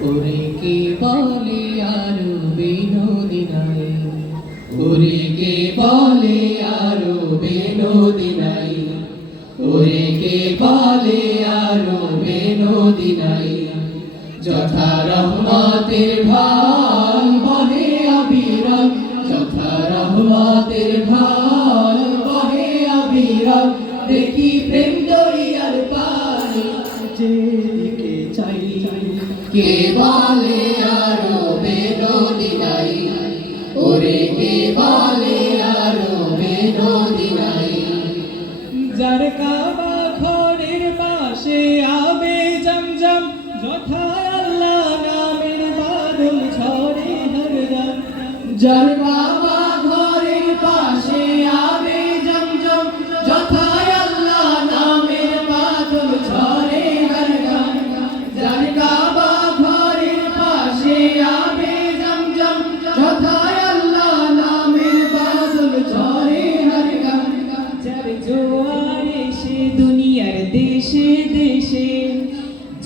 ওরে কে বলে আরও বিনোদী নাই ওরে কে বলে আরও বিনোদী নাই ওরে কে বলে আরও বিনোদী নাই যথা রহমতের ঢাল বহে অবিরল যথা রহমতের ঢাল বহে অবিরল দেখি প্রেম দরিয়ার পানি যেদিকে চাই কে বলে আরও বেদনি নাই? ওরে কে বলে আরও বেদনি নাই? যার কাবা ঘরের পাশে আবে জমজম যথা আল্লাহ নামের বাদল ঝরে হরদম যার বাবা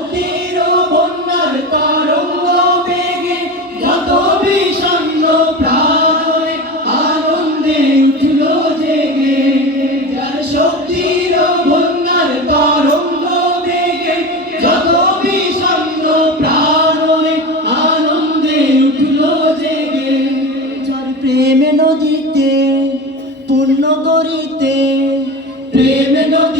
শক্তির বন্যার তরঙ্গ বেগে যত বিষণ্ণ প্রাণে আনন্দে উঠল জেগে। যার শক্তির বন্যার তরঙ্গ বেগে যত বিষণ্ণ প্রাণে আনন্দে উঠল জেগে। যার প্রেমে নদীতে পূর্ণ করিতে প্রেম নদীতে